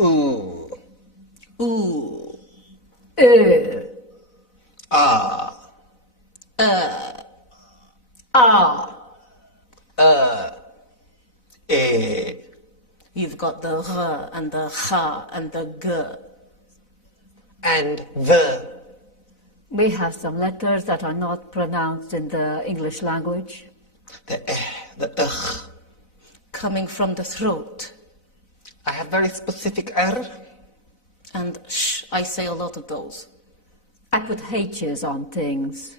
Ooh. Ooh. Ah. Ah. Eh. You've got the r and the ha and the g. And the. We have some letters that are not pronounced in the English language. The the ugh. Coming from the throat. I have very specific R. And sh, I say a lot of those. I put H's on things.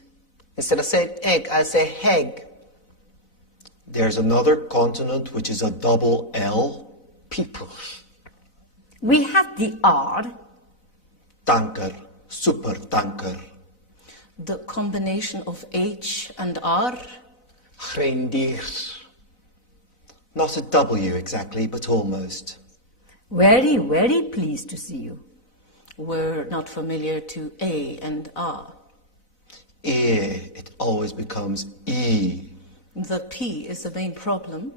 Instead of saying egg, I say heg. There's another consonant which is a double L. People. We have the R. Tanker. Super tanker. The combination of H and R. Reindeer. Not a W exactly, but almost. Very, very pleased to see you. We're not familiar to A and R. It always becomes E. The P is the main problem.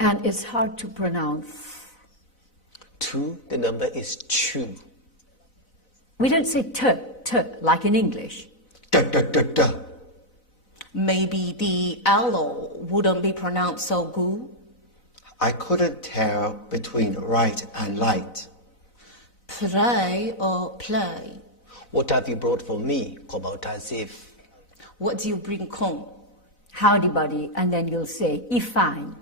And it's hard to pronounce. 2, the number is 2. We don't say t, like in English. Duh, duh, duh, duh. Maybe the aloe wouldn't be pronounced so good. I couldn't tell between right and light. Pray or play. What have you brought for me? Come out as if. What do you bring home? Howdy, buddy, and then you'll say, fine.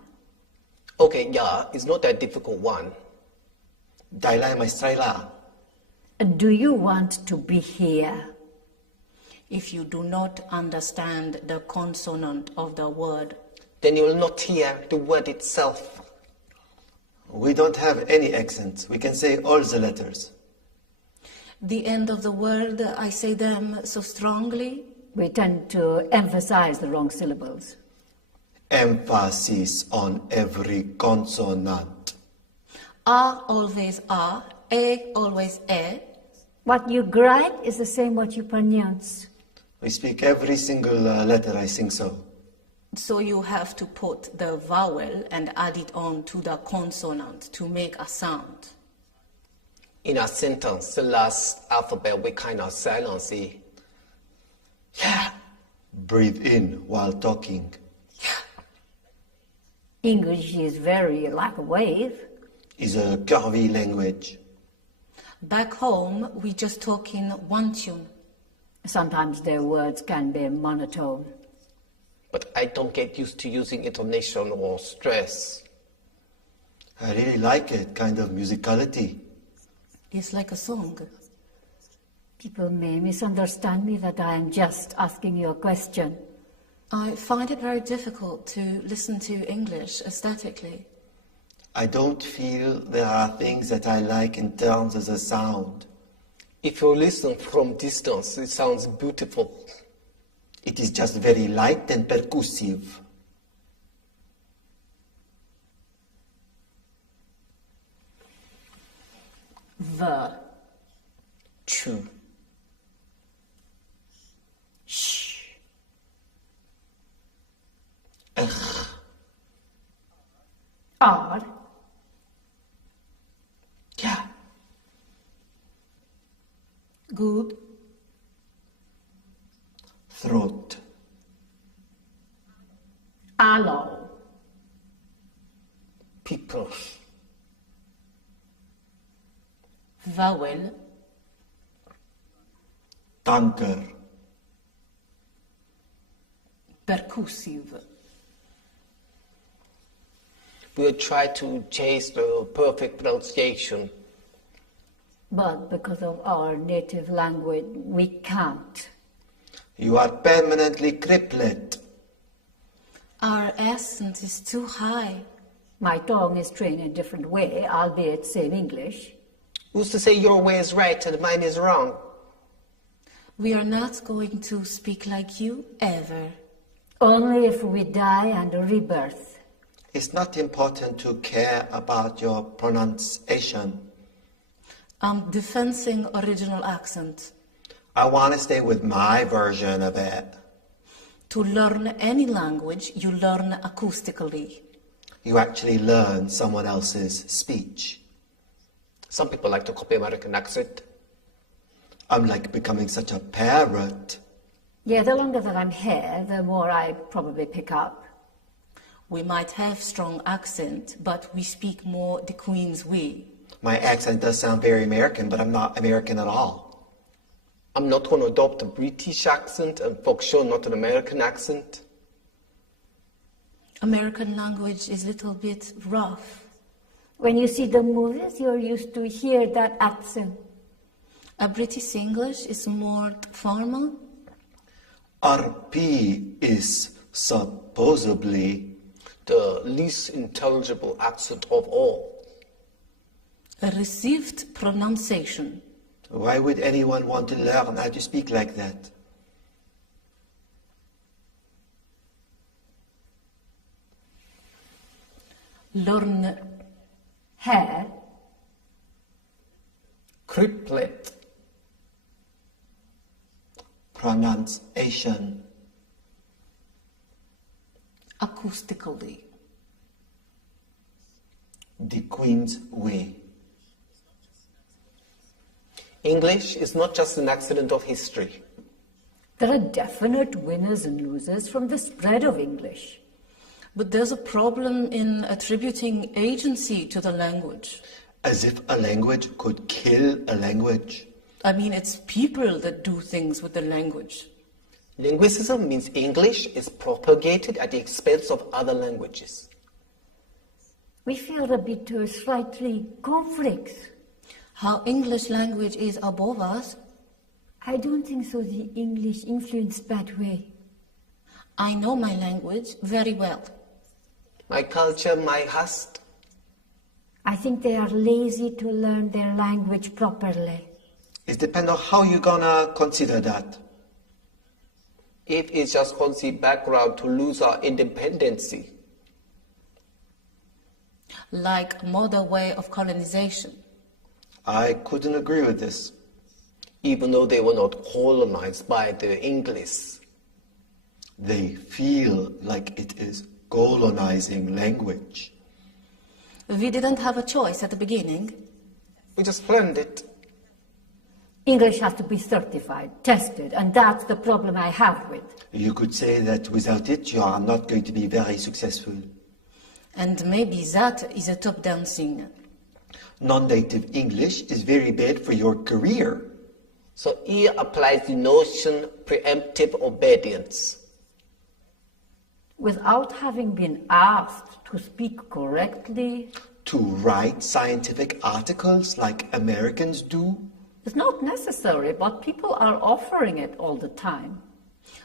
Okay, yeah, it's not a difficult one. Dailai mai straila. Do you want to be here? If you do not understand the consonant of the word, Then you will not hear the word itself. We don't have any accents. We can say all the letters. the end of the word, I say them so strongly. We tend to emphasize the wrong syllables. Emphasis on every consonant. A always A, E always E. What you write is the same what you pronounce. We speak every single letter, I think so. So you have to put the vowel and add it on to the consonant to make a sound. In a sentence, the last alphabet we kind of silence it. Yeah. Breathe in while talking. English is very like a wave. Is a curvy language. Back home, we just talk in one tune. Sometimes their words can be monotone. But I don't get used to using intonation or stress. I really like it, kind of musicality. It's like a song. People may misunderstand me that I am just asking you a question. I find it very difficult to listen to English aesthetically. I don't feel there are things that I like in terms of the sound. If you listen from distance, it sounds beautiful. It is just very light and percussive. The, True. sh, R, Yeah. good, Throat. aloe, People. vowel, Tanker. percussive. We'll try to chase the perfect pronunciation. But because of our native language, we can't. You are permanently crippled. Our accent is too high. My tongue is trained in a different way, albeit same English. Who's to say your way is right and mine is wrong? We are not going to speak like you ever. Only if we die and rebirth. It's not important to care about your pronunciation. I'm defending original accent. I want to stay with my version of it. To learn any language, you learn acoustically. You actually learn someone else's speech. Some people like to copy American accent. I'm like becoming such a parrot. Yeah, the longer that I'm here, the more I probably pick up. We might have strong accent, but we speak more the Queen's way. My accent does sound very American, but I'm not American at all. I'm not going to adopt a British accent and for sure not an American accent. American language is a little bit rough. When you see the movies, you're used to hear that accent. A British English is more formal. RP is supposedly The least intelligible accent of all. A received pronunciation. Why would anyone want to learn how to speak like that? Learn Hair, Criplet. Pronunciation. acoustically. The Queen's way. English is not just an accident of history. there are definite winners and losers from the spread of English. But there's a problem in attributing agency to the language. As if a language could kill a language. I mean, it's people that do things with the language. Linguicism means English is propagated at the expense of other languages. We feel a bit slightly complex. How English language is above us, I don't think so the English influenced that way. I know my language very well. My culture, my hust. I think they are lazy to learn their language properly. It depends on how you're gonna consider that. If it's just conceived background to lose our independency. Like modern way of colonization. I couldn't agree with this. Even though they were not colonized by the English. They feel like it is colonizing language. We didn't have a choice at the beginning. We just planned it. English has to be certified, tested, and that's the problem I have with. You could say that without it, you are not going to be very successful. And maybe that is a top-down thing. Non-native English is very bad for your career. So here applies the notion preemptive obedience. Without having been asked to speak correctly, To write scientific articles like Americans do. it's not necessary, but people are offering it all the time.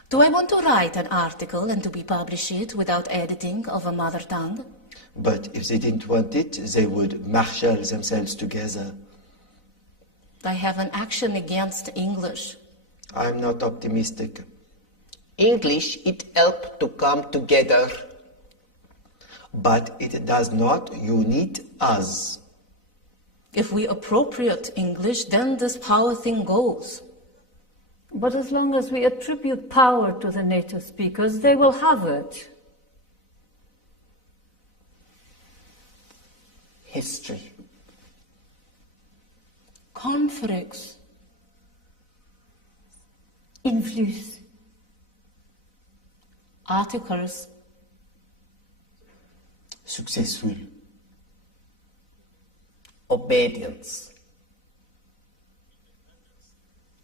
Do I want to write an article and to be published without editing of a mother tongue? But if they didn't want it, they would marshal themselves together. I have an action against English. I'm not optimistic. English, it helped to come together. But it does not unite us. If we appropriate English, then this power thing goes. But as long as we attribute power to the native speakers, they will have it. History. Conflicts. Influence. Articles. Successful. Obedience.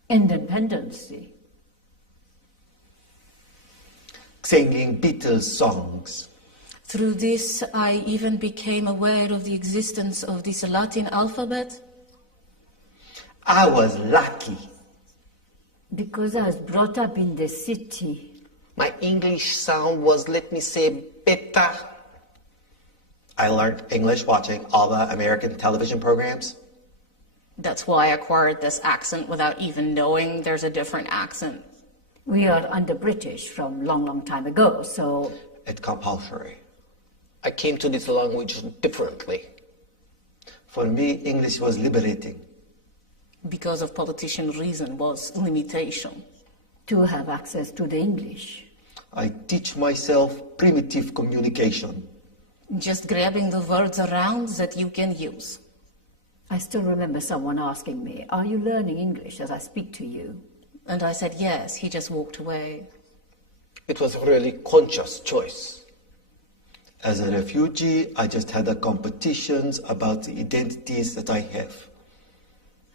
Independency. Singing Beatles songs. Through this, I even became aware of the existence of this Latin alphabet. I was lucky. Because I was brought up in the city. My English sound was, let me say, better. I learned English watching all the American television programs. That's why I acquired this accent without even knowing there's a different accent. We are under British from long time ago, so It's compulsory. I came to this language differently. For me, English was liberating. Because of politician reason was limitation. to have access to the English. I teach myself primitive communication. Just grabbing the words around that you can use. I I still remember someone asking me, "Are you learning English as I speak to you?" And I said yes. He just walked away. It was a really conscious choice. As a refugee, I just had the competitions about the identities that I have.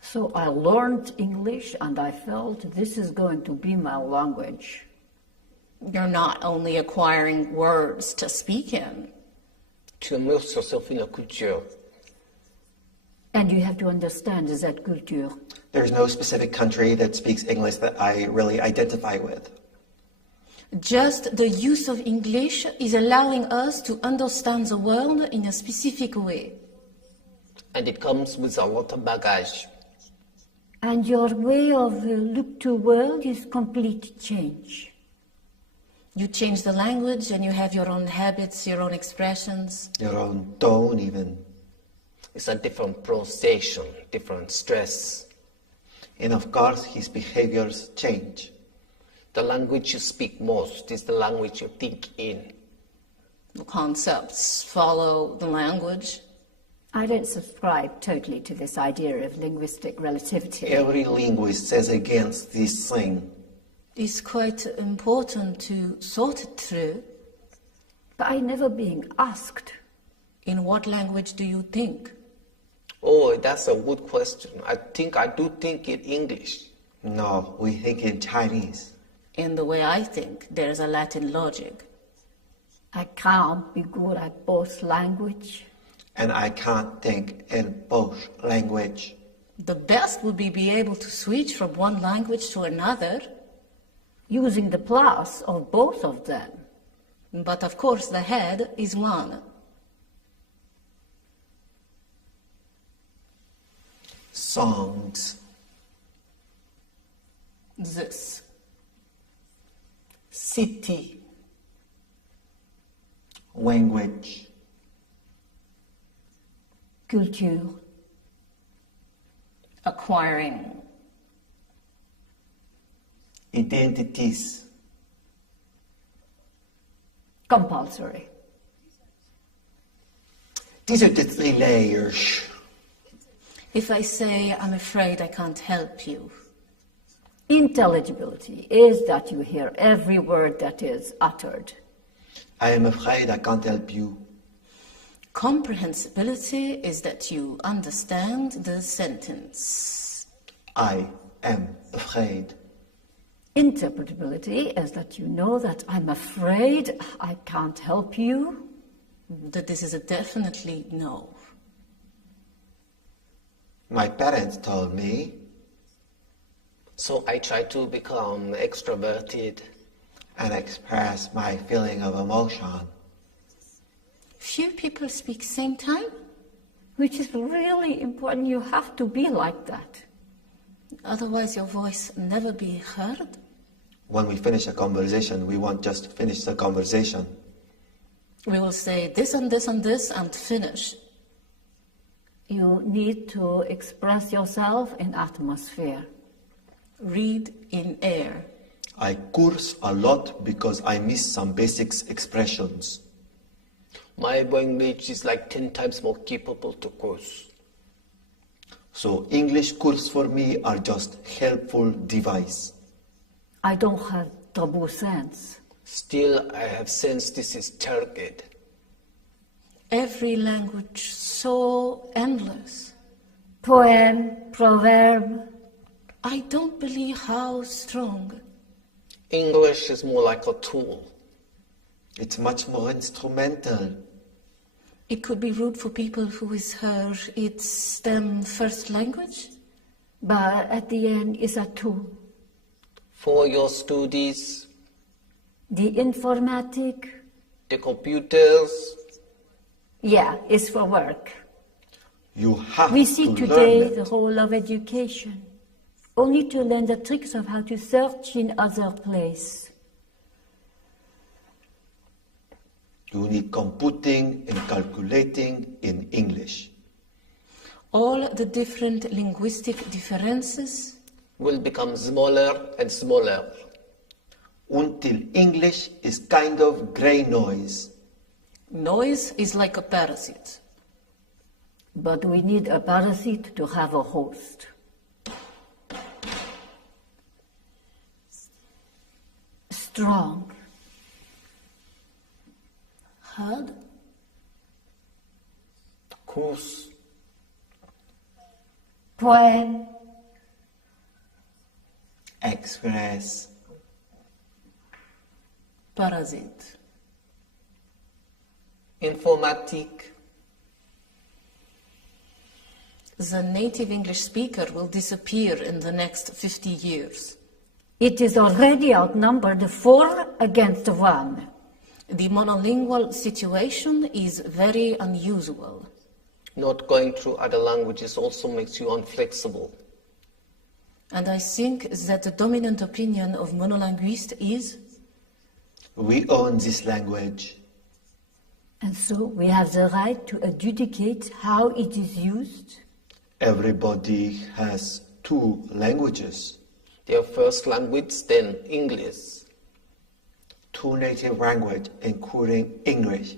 So I learned English and I felt this is going to be my language. You're not only acquiring words to speak in. Tu immerses yourself in a culture. And you have to understand that culture. There's no specific country that speaks English that I really identify with. Just the use of English is allowing us to understand the world in a specific way. And it comes with a lot of baggage. And your way of look to world is complete change. You change the language and you have your own habits, your own expressions. Your own tone even. It's a different pronunciation, different stress. And of course, his behaviors change. The language you speak most is the language you think in. The concepts follow the language. I don't subscribe totally to this idea of linguistic relativity. Every linguist says against this thing. It's quite important to sort it through. But I never being asked. In what language do you think? Oh, that's a good question. I do think in English. No, we think in Chinese. In the way I think, there's a Latin logic. I can't be good at both language. And I can't think in both language. The best would be able to switch from one language to another. Using the plus of both of them. But of course the head is one. Songs. This. City. Language. Culture. Acquiring. Identities. Compulsory. These are the 3 layers. If I say, I'm afraid I can't help you. Intelligibility is that you hear every word that is uttered. I am afraid I can't help you. Comprehensibility is that you understand the sentence. I am afraid. Interpretability is that you know that I'm afraid I can't help you. That this is a definitely no. My parents told me. So I try to become extroverted and express my feeling of emotion. Few people speak same time. Which is really important. You have to be like that. Otherwise your voice never be heard. When we finish a conversation, we won't just finish the conversation. We will say this and this and this and finish. You need to express yourself in atmosphere. Read in air. I curse a lot because I miss some basics expressions. My language is like 10 times more capable to curse. So English curse for me are just helpful device. I don't have taboo sense. Still, I have sensed this is target. Every language so endless. Poem, proverb. I don't believe how strong. English is more like a tool. It's much more instrumental. It could be rude for people who is it's them first language. But at the end, it's a tool. For your studies, The informatic, the computers, yeah, it's for work. you have We see to today learn the it. whole of education. Only to learn the tricks of how to search in other place. You need computing and calculating in English. All the different linguistic differences Will become smaller and smaller. Until English is kind of grey noise. Noise is like a parasite. But we need a parasite to have a host. Strong. Hard. Coarse. Poem. Express. Parasite. Informatique. The native English speaker will disappear in the next 50 years. It is already outnumbered 4 against 1. The monolingual situation is very unusual. Not going through other languages also makes you unflexible. And I think that the dominant opinion of monolinguists is We own this language. And so we have the right to adjudicate how it is used. Everybody has 2 languages, Their first language, then English. 2 native languages, including English.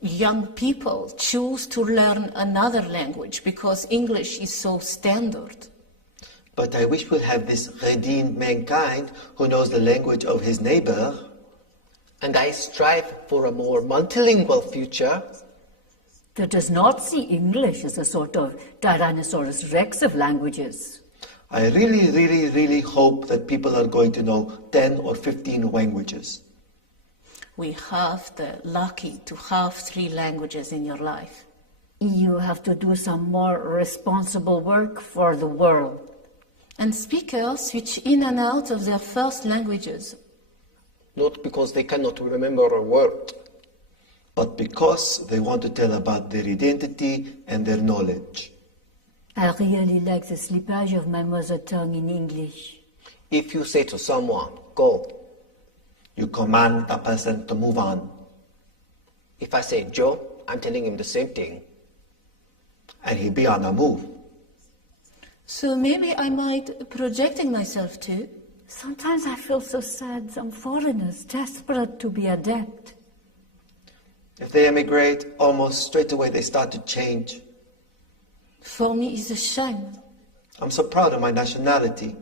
young people choose to learn another language because English is so standard. But I wish we'll have this redeemed mankind who knows the language of his neighbor. And I strive for a more multilingual future That does not see English as a sort of Tyrannosaurus rex of languages. I really, really, really hope that people are going to know 10 or 15 languages. We have the lucky to have 3 languages in your life. You have to do some more responsible work for the world. And speakers switch in and out of their first languages. not because they cannot remember a word. But because they want to tell about their identity and their knowledge. I really like the slippage of my mother tongue in English. If you say to someone, go. You command the person to move on. If I say Joe, I'm telling him the same thing. And he'll be on the move. So maybe I might projecting myself too. Sometimes I feel so sad, some foreigners desperate to be adept. If they emigrate, almost straight away they start to change. For me, it's a shame. I'm so proud of my nationality.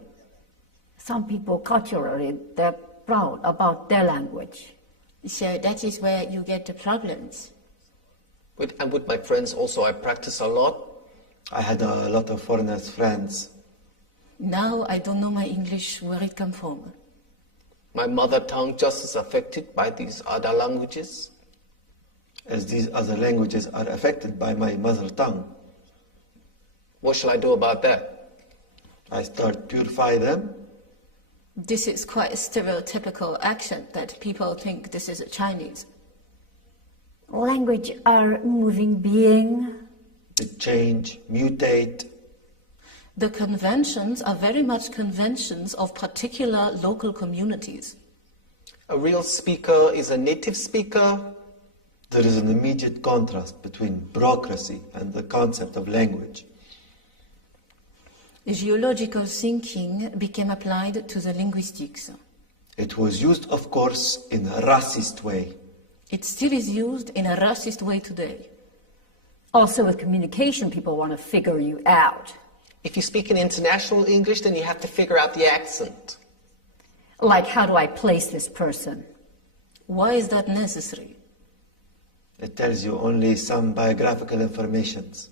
Some people culturally, they're proud about their language. So that is where you get the problems. And with my friends also, I practice a lot. I had a lot of foreigners friends. Now I don't know my English where it come from. My mother tongue just is affected by these other languages. As these other languages are affected by my mother tongue. What shall I do about that? I start purify them. This is quite a stereotypical accent that people think this is Chinese. Language are moving being. They change, mutate. The conventions are very much conventions of particular local communities. A real speaker is a native speaker. There is an immediate contrast between bureaucracy and the concept of language. Geological thinking became applied to the linguistics. It was used, of course, in a racist way. It still is used in a racist way today. Also with communication, people want to figure you out. If you speak in international English, then you have to figure out the accent. Like, how do I place this person? Why is that necessary? It tells you only some biographical informations.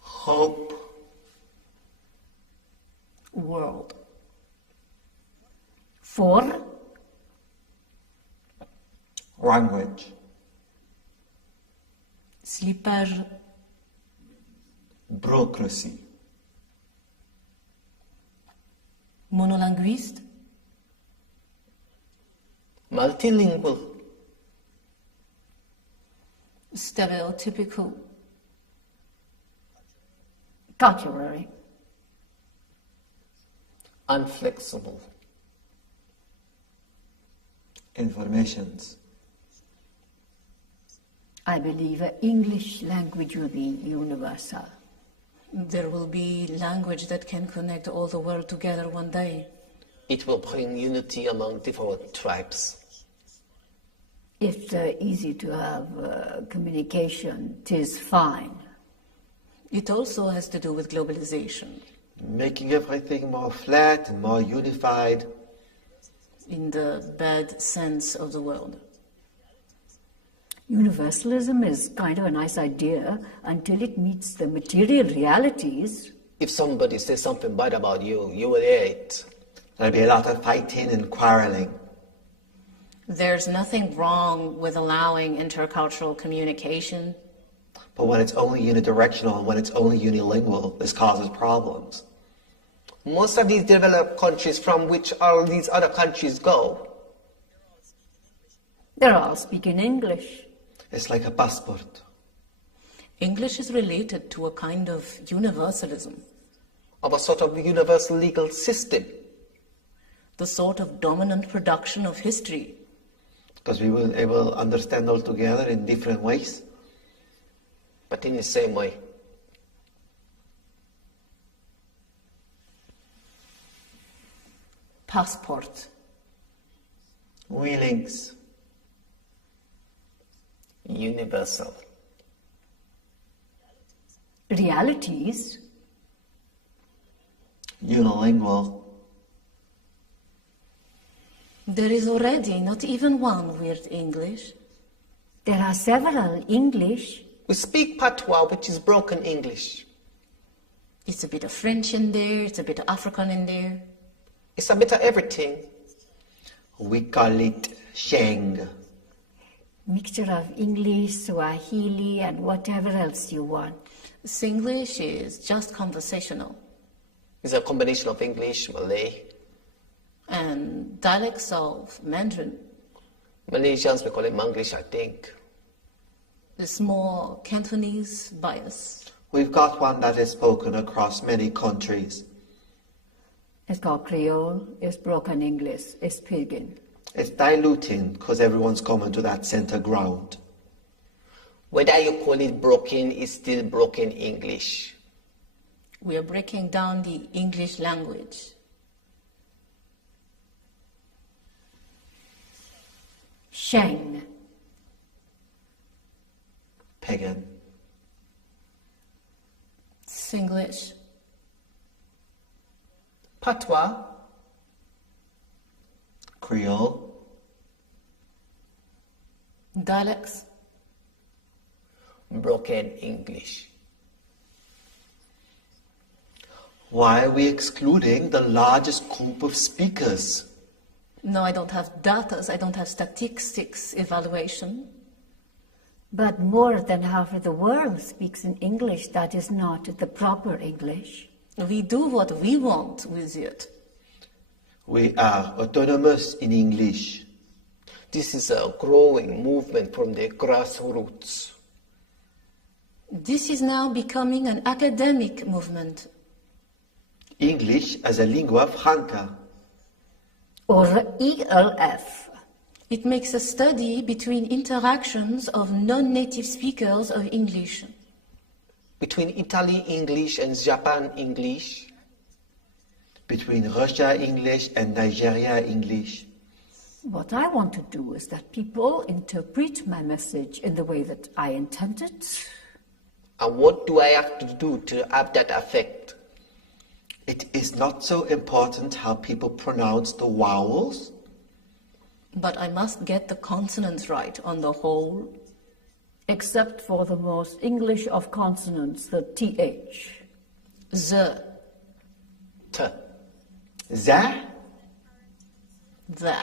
Hope. World. For Language. Slippage. Bureaucracy. Monolinguiste. Multilingual. Stereotypical. culturally. Unflexible. Informations. I believe English language will be universal. There will be language that can connect all the world together one day. It will bring unity among different tribes. It's easy to have communication. 'Tis fine. It also has to do with globalization. Making everything more flat and more unified. In the bad sense of the word. Universalism is kind of a nice idea until it meets the material realities. If somebody says something bad about you, you will hear it. There'll be a lot of fighting and quarreling. There's nothing wrong with allowing intercultural communication. But when it's only unidirectional and when it's only unilingual, this causes problems. Most of these developed countries from which all these other countries go, They're all speaking English. It's like a passport. English is related to a kind of universalism, of a sort of universal legal system. the sort of dominant production of history. Because we will able to understand all together in different ways. But in the same way, Passport. Wheelings. universal. Realities. Unilingual. There is already not even one weird English. There are several English. We speak patois, which is broken English. It's a bit of French in there, it's a bit of African in there. It's a bit of everything. We call it Sheng. Mixture of English, Swahili, and whatever else you want. Singlish is just conversational, It's a combination of English, Malay. and dialects of Mandarin. Malaysians, we call it Manglish, I think. There's more Cantonese bias. We've got one that is spoken across many countries. It's called Creole. It's broken English. It's Pidgin. It's diluting because everyone's coming to that center ground. Whether you call it broken, it's still broken English. We are breaking down the English language. Sheng. Pagan. Singlish. Patois, Creole. Dialects. broken English. Why are we excluding the largest group of speakers? No, I don't have data, I don't have statistics evaluation. But more than half of the world speaks in English that is not the proper English. We do what we want with it. We are autonomous in English. This is a growing movement from the grassroots. This is now becoming an academic movement. English as a lingua franca. Or ELF. It makes a study between interactions of non-native speakers of English. Between Italy English and Japan English, Between Russia English and Nigeria English. What I want to do is that people interpret my message in the way that I intended. and what do I have to do to have that effect? It is not so important how people pronounce the vowels. But I must get the consonants right on the whole. Except for the most English of consonants, the TH. The, T. Za, the.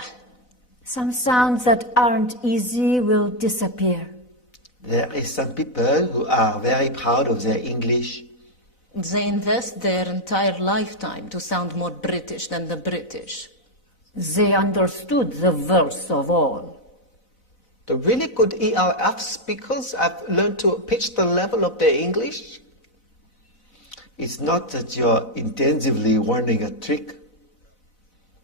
Some sounds that aren't easy will disappear. there is some people who are very proud of their English. They invest their entire lifetime to sound more British than the British. They understood the verse of all. The really good ELF speakers have learned to pitch the level of their English. It's not that you're intensively learning a trick.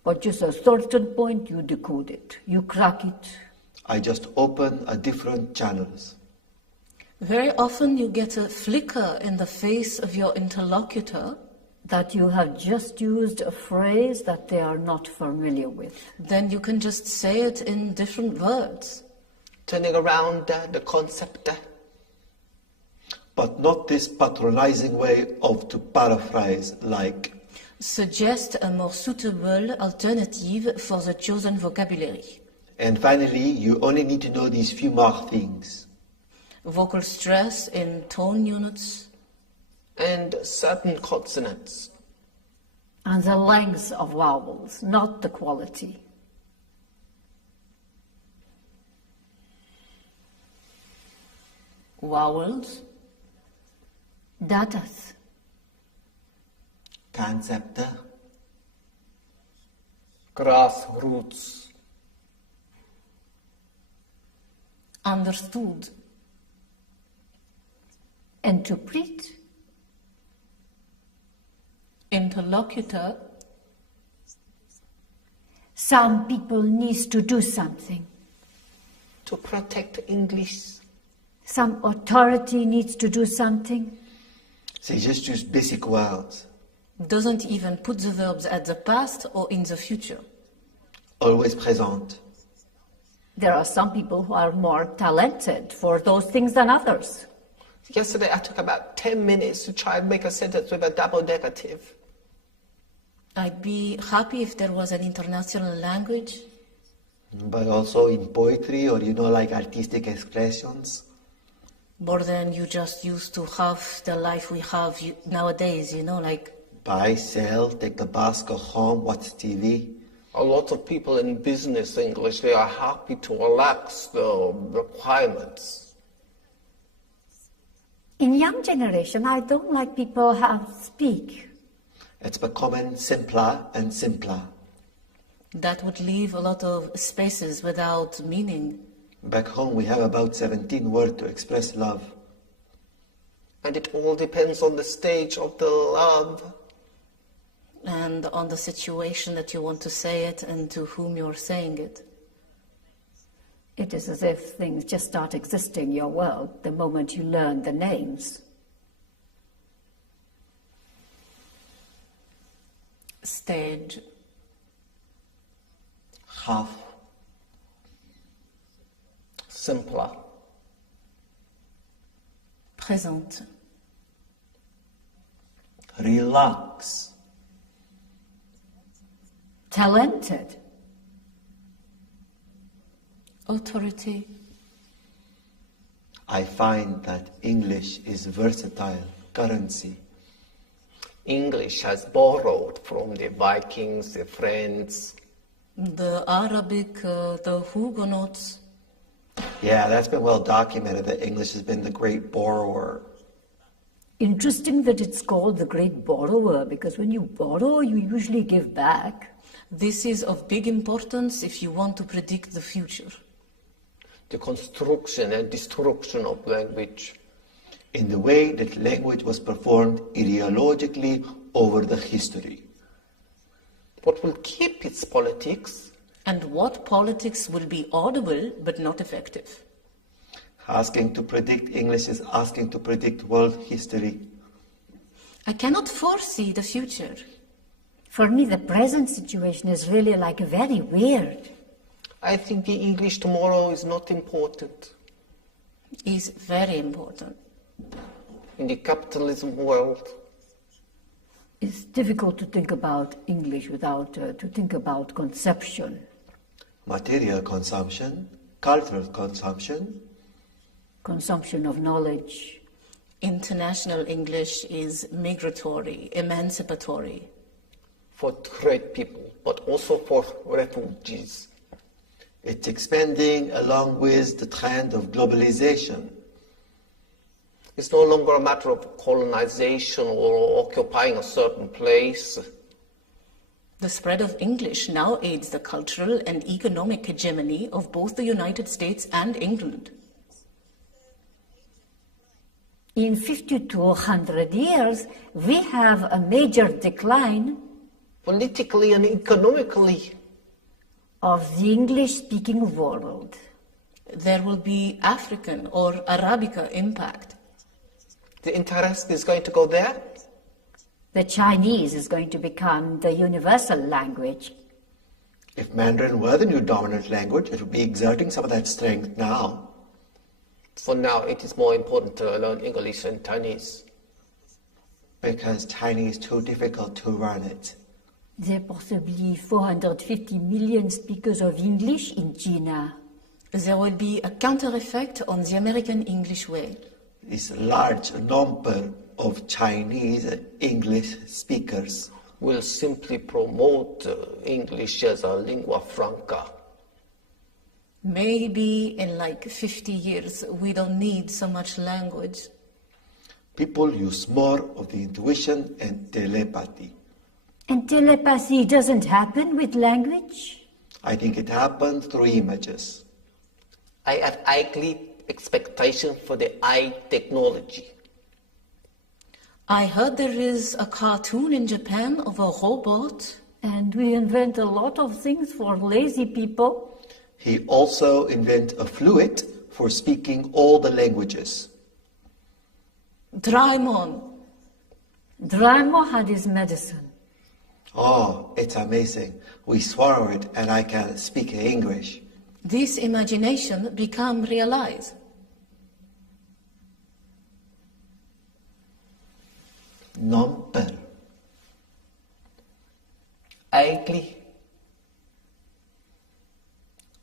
But just a certain point you decode it. You crack it. I just open a different channels. Very often you get a flicker in the face of your interlocutor. That you have just used a phrase that they are not familiar with. Then you can just say it in different words. turning around the concept. But not this patronizing way of to paraphrase like, Suggest a more suitable alternative for the chosen vocabulary. and finally, you only need to know these few more things. Vocal stress in tone units, And certain consonants. And the length of vowels, not the quality. vowels, Datas. Concept. Grassroots. understood, Interpret. interlocutor, Some people need to do something. To protect English. Some authority needs to do something. They just use basic words. doesn't even put the verbs at the past or in the future. Always present. There are some people who are more talented for those things than others. Yesterday I took about 10 minutes to try and make a sentence with a double negative. I'd be happy if there was an international language, But also in poetry or, like artistic expressions. more than you just used to have the life we have nowadays, like Buy, sell, take the bus, go home, watch TV. A lot of people in business English, they are happy to relax the requirements. In young generation, I don't like people how speak. It's becoming simpler and simpler. that would leave a lot of spaces without meaning. Back home we have about 17 words to express love. And it all depends on the stage of the love. And on the situation that you want to say it and to whom you're saying it. It is as if things just start existing in your world the moment you learn the names. Stage, Half. Simpler. présente, Relax. Talented. authority, I find that English is versatile currency. English has borrowed from the Vikings, the Friends. the Arabic, the Huguenots, Yeah, that's been well documented that English has been the great borrower. Interesting that it's called the great borrower, because when you borrow, you usually give back. This is of big importance if you want to predict the future. The construction and destruction of language. In the way that language was performed ideologically over the history. What will keep its politics? And what politics will be audible but not effective. Asking to predict English is asking to predict world history. I cannot foresee the future. For me, the present situation is really like very weird. I think the English tomorrow is not important. Is very important. In the capitalism world, It's difficult to think about English without to think about conception. Material consumption, cultural consumption, Consumption of knowledge. International English is migratory, emancipatory. for trade people, but also for refugees. it's expanding along with the trend of globalization. It's no longer a matter of colonization or occupying a certain place. The spread of English now aids the cultural and economic hegemony of both the United States and England. In 50 to 100 years, we have a major decline Politically and economically, of the English-speaking world. There will be African or Arabica impact. the interest is going to go there. The Chinese is going to become the universal language. If Mandarin were the new dominant language, it would be exerting some of that strength now. For now, it is more important to learn English and Chinese. Because Chinese is too difficult to learn it. There are possibly 450 million speakers of English in China. There will be a counter effect on the American English way. This large number of Chinese English speakers Will simply promote English as a lingua franca. Maybe in like 50 years, we don't need so much language. People use more of the intuition and telepathy. And telepathy doesn't happen with language? I think it happens through images. I have high expectation for the eye technology. I heard there is a cartoon in Japan of a robot. And we invent a lot of things for lazy people. He also invented a fluid for speaking all the languages. Draimon. Draimo had his medicine. Oh, it's amazing. We swallow it and I can speak English. This imagination become realized. Number. Ugly.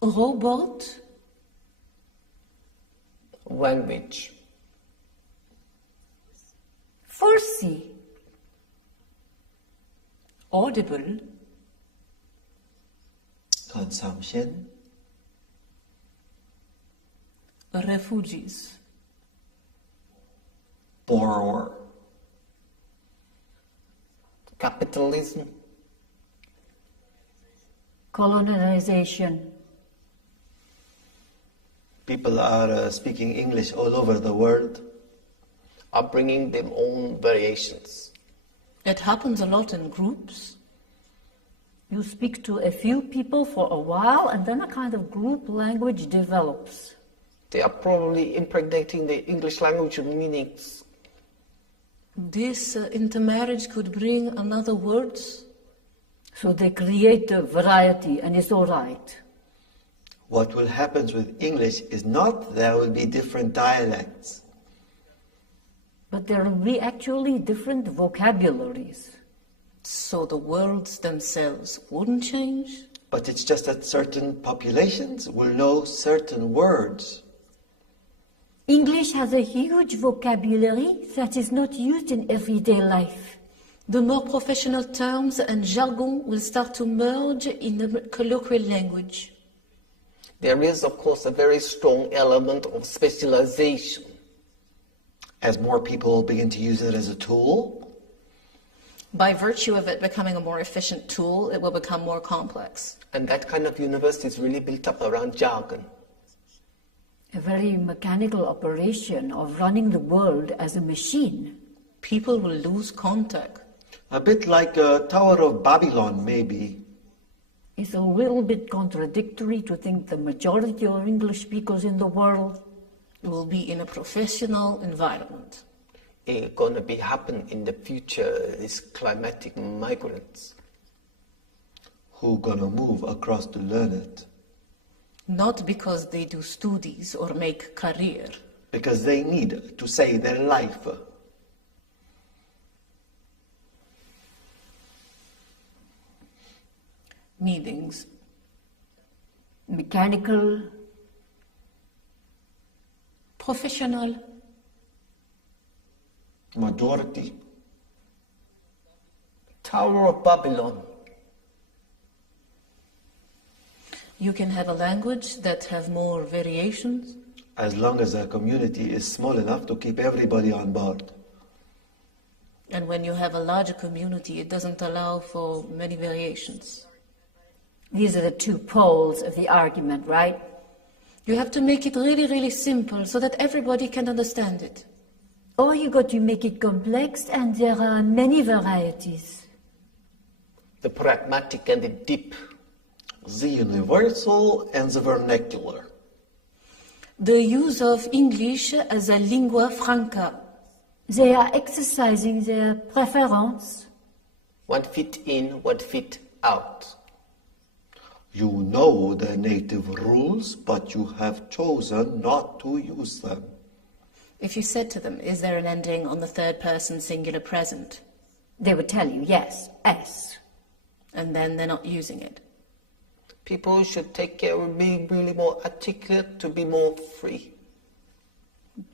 Robot. Language. Foresee. Audible. Consumption. Refugees. Borrower. Capitalism. Colonization. People are speaking English all over the world. Are bringing their own variations. It happens a lot in groups. You speak to a few people for a while and then a kind of group language develops. They are probably impregnating the English language with meanings. This intermarriage could bring another words. So they create a variety and it's all right. What will happen with English is not there will be different dialects. But there will be actually different vocabularies. So the words themselves wouldn't change? But it's just that certain populations will know certain words. English has a huge vocabulary that is not used in everyday life. The more professional terms and jargon will start to merge in the colloquial language. There is, of course, a very strong element of specialization. As more people begin to use it as a tool, By virtue of it becoming a more efficient tool, it will become more complex. And that kind of university is really built up around jargon. A very mechanical operation of running the world as a machine. People will lose contact. a bit like a Tower of Babylon, maybe. It's a little bit contradictory to think the majority of English speakers in the world Will be in a professional environment. It's going to be happen in the future, these climatic migrants. Who gonna move across to learn it? Not because they do studies or make career. Because they need to save their life. Meetings. mechanical, Professional. Majority. Tower of Babylon. You can have a language that have more variations. As long as a community is small enough to keep everybody on board. And when you have a larger community, it doesn't allow for many variations. these are the two poles of the argument, right? You have to make it really, really simple so that everybody can understand it. Or you got to make it complex and there are many varieties. The pragmatic and the deep. The universal and the vernacular. The use of English as a lingua franca. They are exercising their preference. One fit in, one fit out. You know the native rules, but you have chosen not to use them. If you said to them, is there an ending on the third person singular present? They would tell you, yes, S. And then they're not using it. People should take care of being really more articulate to be more free.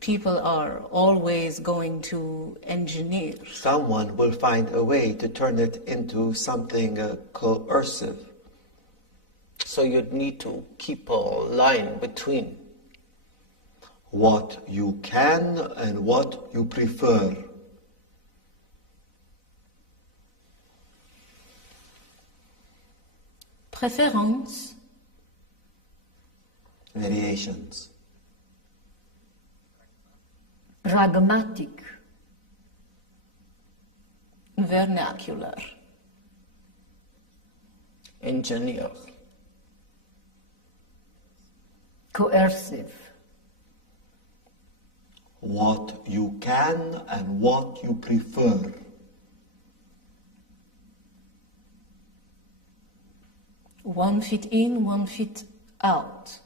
People are always going to engineer. Someone will find a way to turn it into something coercive. So you'd need to keep a line between What you can and what you prefer. Préférence, Variations. Pragmatic. vernacular, engineer, Coercive. What you can and what you prefer. one feet in, 1 feet out.